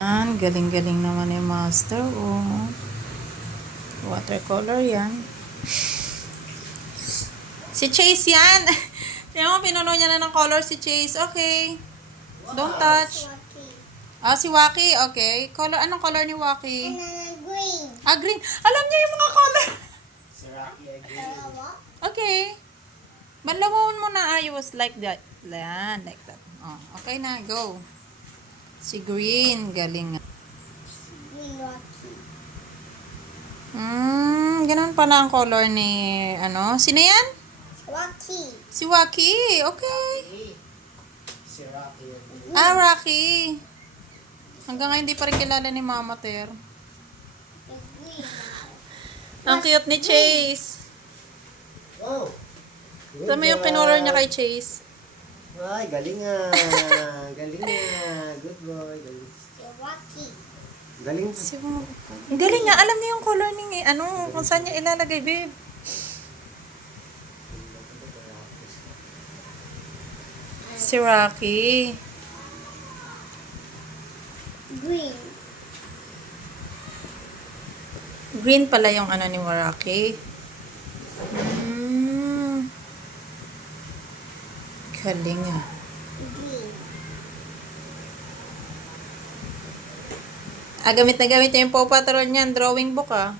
Galing-galing naman ni Master. Oh. Watercolor yan. Si Chase yan. Tingnan mo, pinuno niya na ng color si Chase. Okay. Don't touch. Ah, si Waki. Okay. Color, anong color ni Waki? Green. Ah, green. Alam niya yung mga color. Okay. Banlawon mo na. I was like that. Yan, like that. Oh, okay na. Go. Si green. Galing. Green Rocky. Ganun pala ang color ni, ano? Sino yan? Rocky. Si Waki. Okay. Si Rocky. Ah, Rocky. Hanggang ngayon hindi pa rin kilala ni Mama Ter. Green. Ang cute ni Chase. Oh. Tama yung pinolor niya kay Chase. Ay, galing nga. Galing nga. Good boy. Galing. Si Rocky. Galing. Ang galing nga. Alam niya yung color ni, ano, kung saan niya ilalagay, babe. Si Rocky. Green. Green pala yung ano ni Rocky. Galing ah. Green. Ah, gamit na gamit niya yung Paw Patrol niyan. Drawing book ah.